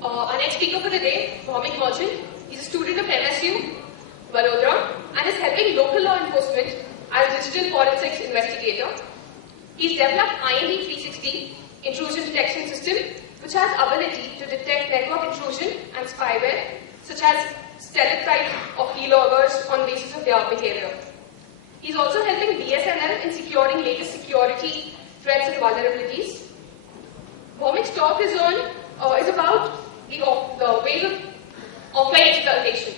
Our next speaker for the day, Bhaumik Merchant. He's a student of MSU, Vadodara, and is helping local law enforcement as a digital forensics investigator. He's developed IND 360 intrusion detection system, which has ability to detect network intrusion and spyware, such as stealth type of keyloggers on the basis of their behavior. He's also helping BSNL in securing latest security threats and vulnerabilities. Bhaumik's talk is about the ways of offline exploitation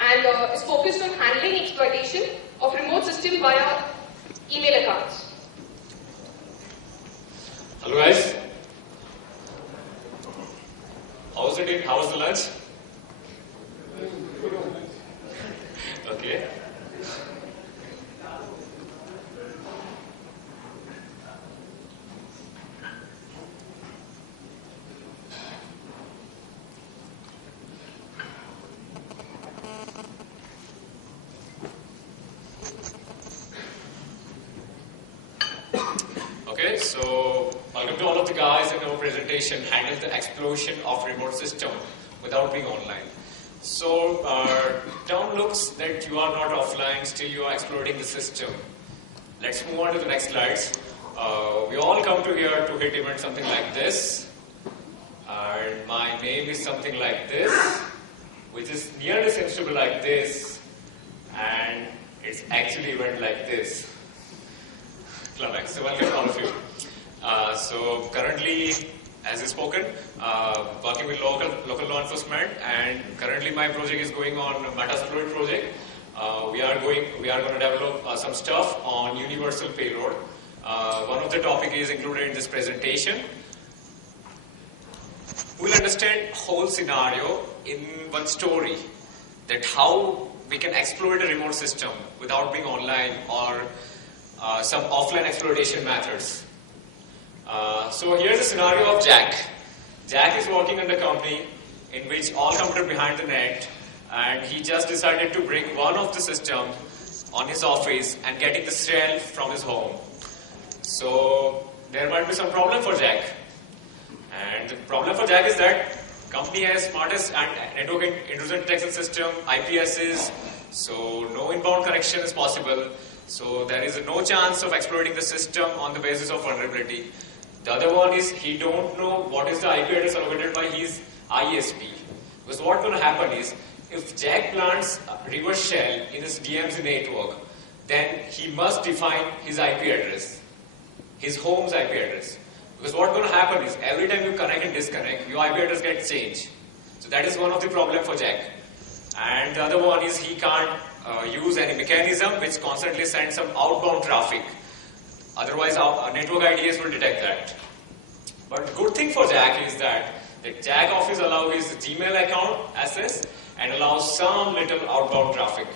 and is focused on handling exploitation of remote system via email accounts. Hello guys. How was it? How was the lunch? Okay. Okay, so welcome to all of the guys in our presentation, handle the explosion of remote system without being online. So, term looks that you are not offline, still you are exploiting the system. Let's move on to the next slides. We all come to here to hit event something like this. And my name is something like this, which is nearly seems to be like this. And it's actually event like this. ClubHack. So welcome all of you. So currently, as is spoken, working with local law enforcement, and currently my project is going on Metasploit project. We are going to develop some stuff on universal payload. One of the topic is included in this presentation. We'll understand whole scenario in one story, that how we can exploit a remote system without being online or some offline exploitation methods. So here's the scenario of Jack. Jack is working in a company in which all computer behind the net, and he just decided to bring one of the system on his office and getting the shell from his home. So there might be some problem for Jack. And the problem for Jack is that company has smartest and network intrusion detection system, IPSs, so no inbound connection is possible. So there is no chance of exploiting the system on the basis of vulnerability. The other one is he don't know what is the IP address allocated by his ISP. Because what's going to happen is, if Jack plants reverse shell in his DMZ network, then he must define his IP address, his home's IP address. Because what's going to happen is, every time you connect and disconnect, your IP address gets changed. So that is one of the problem for Jack. And the other one is he can't use any mechanism which constantly sends some outbound traffic. Otherwise, our network IDS will detect that. But the good thing for Jack is that the Jack office allows his Gmail account access and allows some little outbound traffic.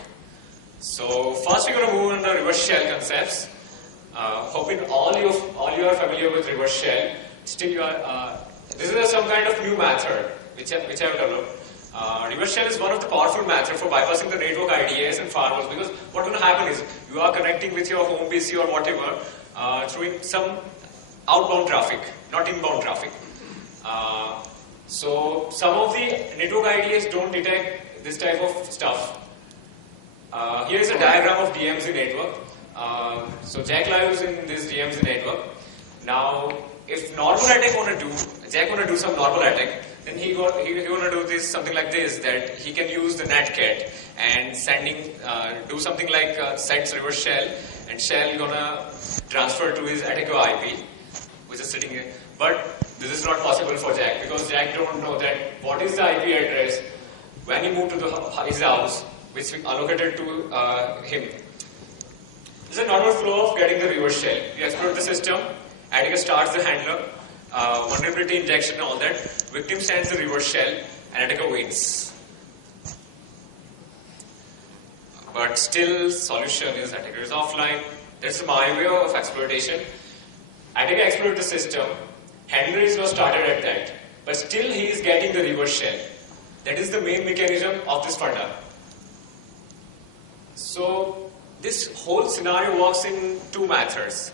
So first we're going to move on to reverse shell concepts. Hoping all you are familiar with reverse shell. Still you are, this is some kind of new method which I have developed. Reverse shell is one of the powerful methods for bypassing the network IDS and firewalls, because what's going to happen is you are connecting with your home PC or whatever through some outbound traffic, not inbound traffic. So some of the network IDS don't detect this type of stuff. Here is a diagram of DMZ network. So Jack lives in this DMZ network. Now, if normal attack Jack want to do some normal attack, then he want to do this something like this, that he can use the netcat and do something like sets reverse shell, and shell gonna transfer to his attacker IP, which is sitting here. But this is not possible for Jack, because Jack don't know that what is the IP address when he moved to his house, which is allocated to him. This is a normal flow of getting the reverse shell. You exploit the system, attacker starts the handler, vulnerability injection, all that. Victim sends the reverse shell, and attacker wins. But still, solution is attacker is offline. That's my way of exploitation. Attacker exploit the system. Handler is not started at that, but still he is getting the reverse shell. That is the main mechanism of this funnel. So this whole scenario works in two methods.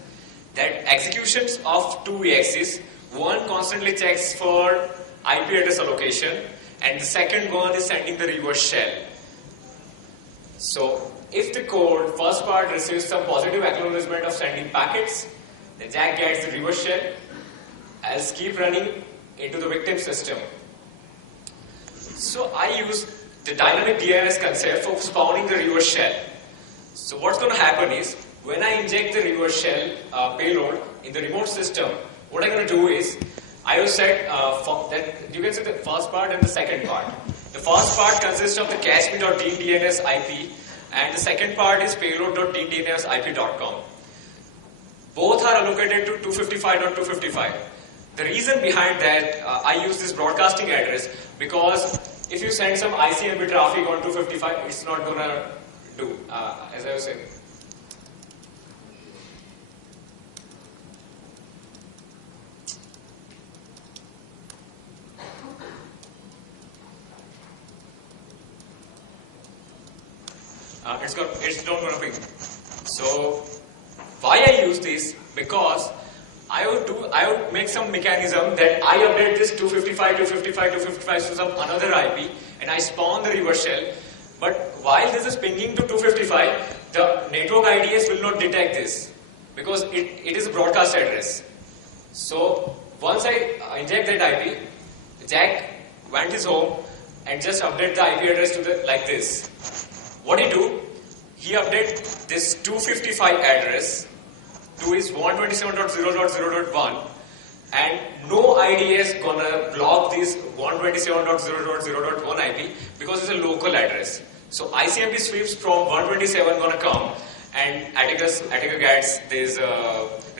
That executions of two axes. One constantly checks for IP address allocation, and the second one is sending the reverse shell. So if the code first part receives some positive acknowledgement of sending packets, the Jack gets the reverse shell, else keep running into the victim system. So I use the dynamic DNS concept for spawning the reverse shell. So what's going to happen is, when I inject the reverse shell payload in the remote system, what I'm going to do is, I will set that you can set the first part and the second part. The first part consists of the cacheme.dns IP, and the second part is payload.dnsip.com. Both are allocated to 255.255. The reason behind that, I use this broadcasting address because if you send some ICMP traffic on 255, it's not gonna do, as I was saying. It's not gonna ping. So why I use this? Because I would make some mechanism that I update this 255 to some another IP, and I spawn the reverse shell. But while this is pinging to 255, the network IDS will not detect this because it is a broadcast address. So once I inject that IP, Jack went his home and just update the IP address to the like this. What he do? He update this 255 address to his 127.0.0.1, and no IDS gonna block this 127.0.0.1 IP because it's a local address. So ICMP sweeps from 127 gonna come, and attacker gets this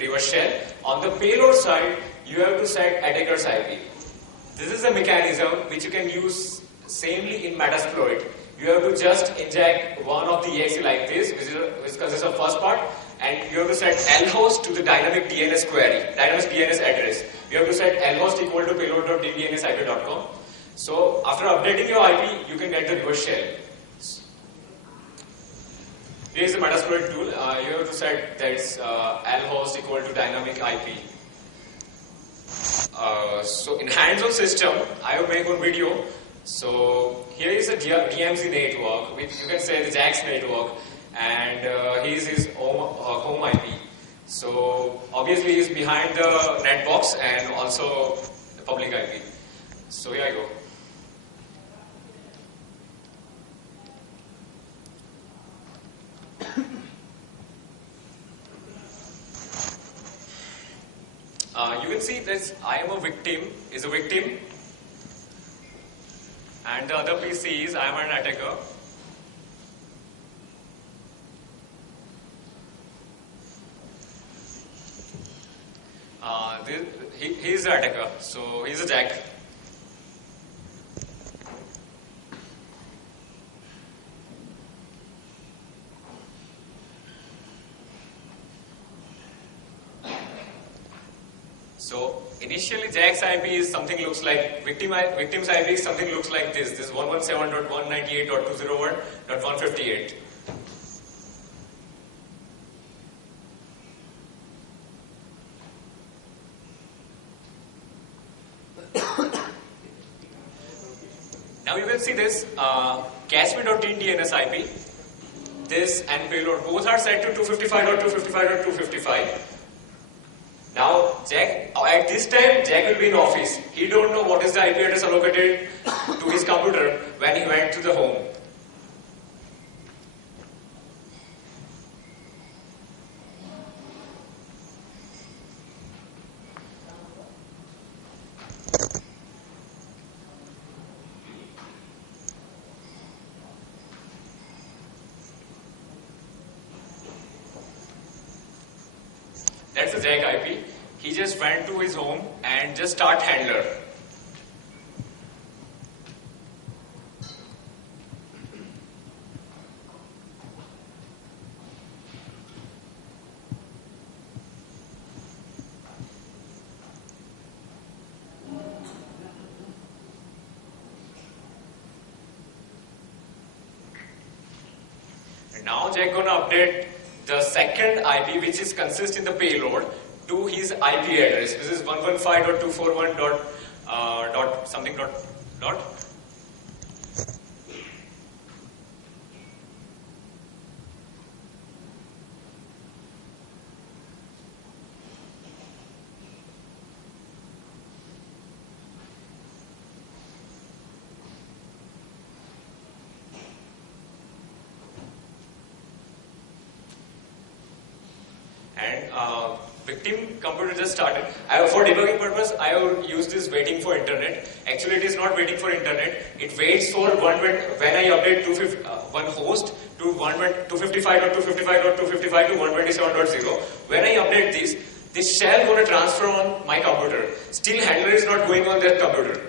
reverse shell. On the payload side, you have to set attacker's IP. This is a mechanism which you can use samely in Metasploit. You have to just inject one of the exe like this, which consists of first part, and you have to set lhost to the dynamic DNS query, dynamic DNS address. You have to set lhost equal to payload.dnsip.com. So after updating your IP, you can get the reverse shell. Here is the Metasploit tool. You have to set that's lhost equal to dynamic IP. So in hands-on system, I will make one video. So here is a DMZ network, which you can say the Jack's network, and here's his home IP. So obviously he's behind the net box and also the public IP. So here I go. You can see that I am a victim, is a victim, and the other PC is I am an attacker. He's the attacker, so he's a Jack. So initially Jack's IP is something looks like victim's IP is something looks like this. This is 117.198.201.158. Now you can see this cacheme.dns IP. This and payload both are set to 255.255.255. Now, Jack, at this time, Jack will be in office. He don't know what is the IP address allocated to his computer when he went to the home. That's the Jack IP. He just went to his home and just start handler. And now Jack gonna update the second IP, which is consist in the payload, to his IP address. This is 115.241.168. dot something dot dot. And victim computer just started. For debugging purpose, I have used this waiting for internet. Actually, it is not waiting for internet. It waits for when I update one host to 255.255.255 to 127.0. When I update this shell going to transfer on my computer. Still, handler is not going on that computer.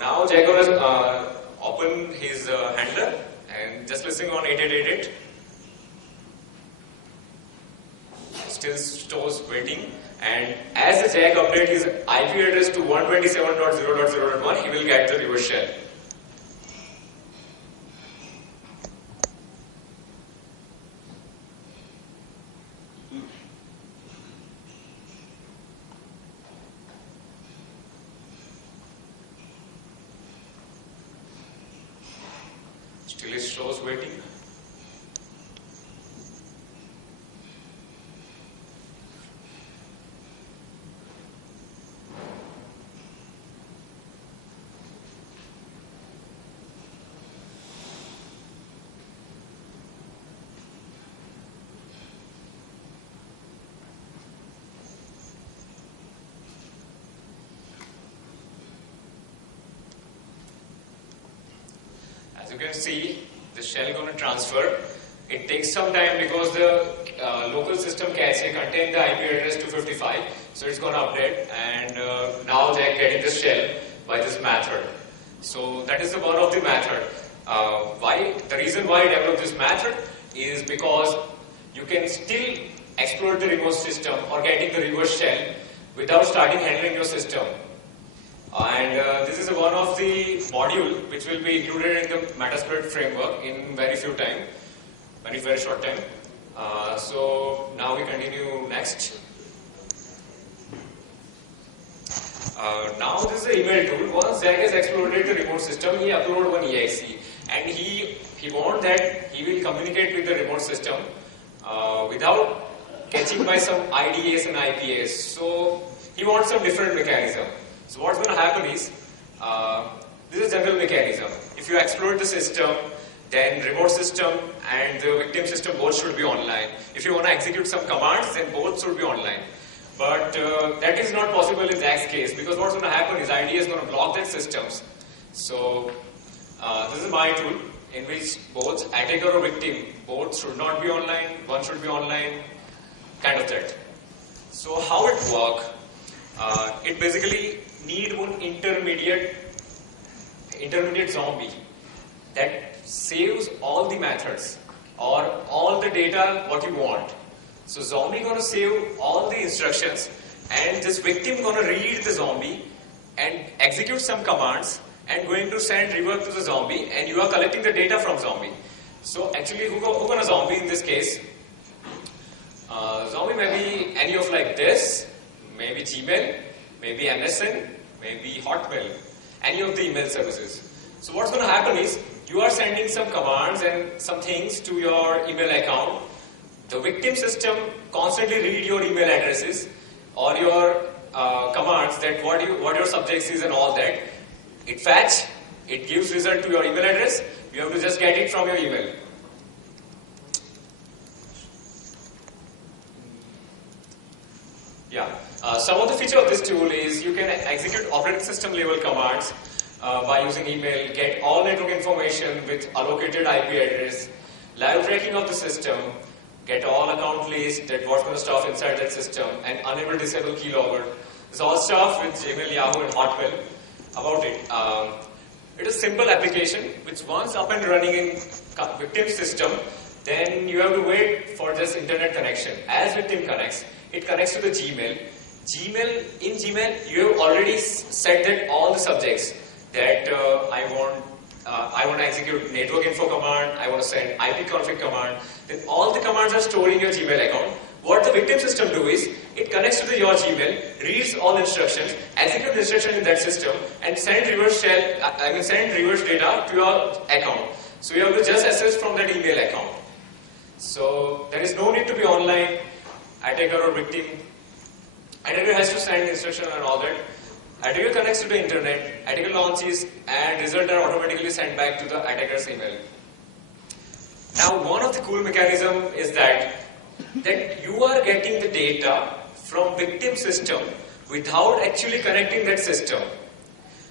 Now Jack going to open his handler and just listening on 8888. Still stores waiting, and as the Jack update his IP address to 127.0.0.1, he will get the reverse shell. Still it shows waiting. As you can see, the shell going to transfer. It takes some time because the local system cache contains the IP address 255, so it's going to update, and now they are getting the shell by this method. So that is one of the method. The reason why I developed this method is because you can still exploit the remote system or getting the reverse shell without starting handling your system. And this is one of the module which will be included in the Metasploit framework in very short time. So now we continue next. Now this is the email tool. Once Zach has exploited the remote system, he uploaded one EIC, and he wants that he will communicate with the remote system without catching by some IDS and IPS. So he wants some different mechanism. So what's going to happen is, this is a general mechanism. If you exploit the system, then remote system and the victim system both should be online. If you want to execute some commands, then both should be online. But that is not possible in Zach's case, because what's going to happen is IDE is going to block that systems. So this is my tool in which both attacker or victim, both should not be online, one should be online, kind of that. So how it works? It basically need one intermediate zombie that saves all the methods or all the data what you want. So zombie gonna save all the instructions, and this victim gonna read the zombie and execute some commands and going to send revert to the zombie, and you are collecting the data from zombie. So actually who gonna zombie in this case? Zombie may be any of like this, maybe Gmail, maybe MSN, maybe Hotmail, any of the email services. So what's going to happen is, you are sending some commands and some things to your email account. The victim system constantly read your email addresses or your commands, that what your subjects is and all that. It fetch, it gives result to your email address. You have to just get it from your email. Yeah. Some of the feature of this tool is you can execute operating system level commands by using email, get all network information with allocated IP address, live tracking of the system, get all account list, that what's going to stuff inside that system, and enable disable keylogger. This all stuff with Gmail, Yahoo, and Hotmail about it. It is a simple application which once up and running in victim system, then you have to wait for this internet connection. As victim connects, it connects to the Gmail. In Gmail, you have already set that all the subjects that I want I want to execute network info command, I want to send ipconfig command, then all the commands are stored in your Gmail account. What the victim system do is, it connects to your Gmail, reads all instructions, executes instruction in that system, and send reverse send reverse data to your account. So you have to just access from that email account. So there is no need to be online, attacker or victim. Attacker has to send instruction and all that. Attacker connects to the internet, attacker launches, and results are automatically sent back to the attacker's email. Now, one of the cool mechanisms is that you are getting the data from victim system without actually connecting that system.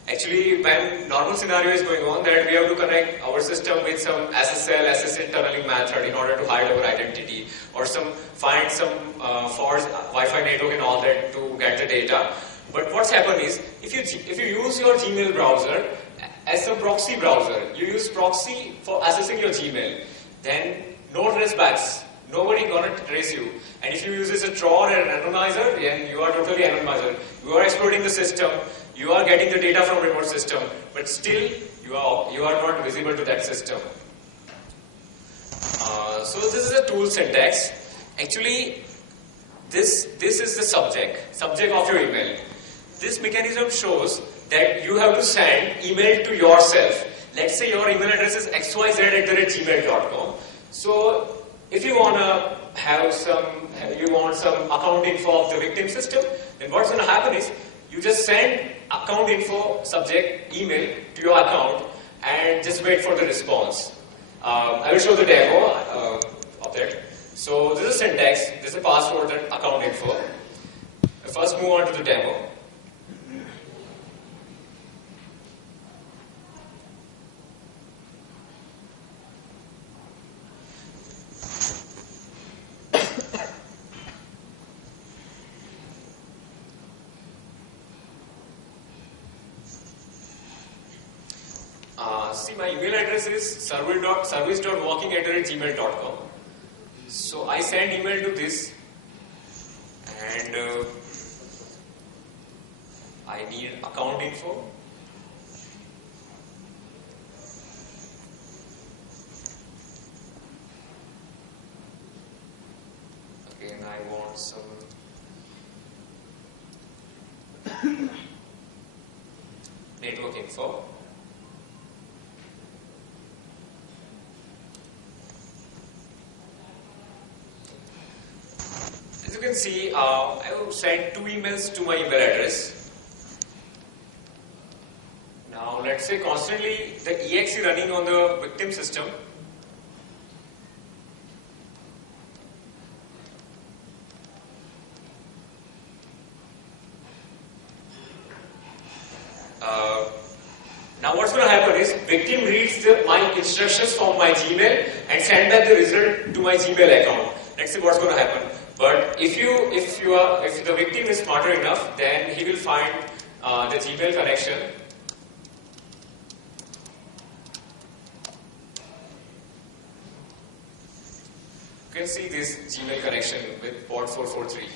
Actually, when normal scenario is going on, that we have to connect our system with some SSL tunneling method in order to hide our identity, or find some false Wi-Fi network and all that to get the data. But what's happened is, if you use your Gmail browser as a proxy browser, you use proxy for accessing your Gmail, then no tracebacks. Nobody gonna trace you. And if you use as a troll or an anonymizer, then you are totally anonymizer. You are exploiting the system. You are getting the data from remote system, but still you are not visible to that system. So this is a tool syntax. Actually, this is the subject of your email. This mechanism shows that you have to send email to yourself. Let's say your email address is xyz@gmail.com. So if you want some account info of the victim system, then what's going to happen is you just send account info subject email to your account and just wait for the response. I will show the demo of that. So this is syntax, this is a password and account info. First move on to the demo. See, my email address is service.walking@gmail.com. So I send email to this, and I need account info. Again, I want some network info. As you can see, I have sent 2 emails to my email address. Now, let's say constantly the exe running on the victim system. Now what's going to happen is, victim reads my instructions from my Gmail and send back the result to my Gmail account. Let's see what's going to happen. But if the victim is smarter enough, then he will find the Gmail connection. You can see this Gmail connection with port 443.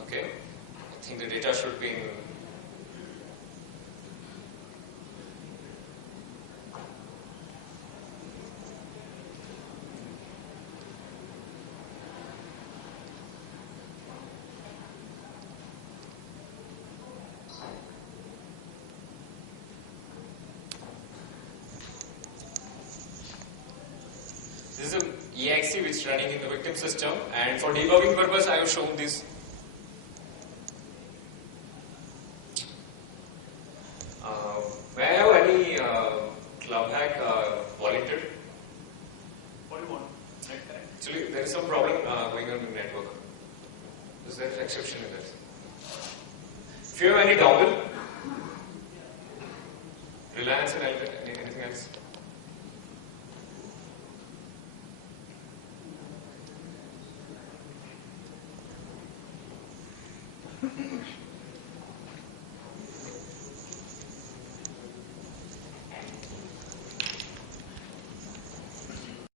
Okay, I think the data should be in. This is an exe which is running in the victim system, and for debugging purpose I have shown this. May I have any ClubHack volunteer? What do you want? Actually, there is some problem going on in the network. Is there an exception in this? If you have any dongle, Reliance and Alpha.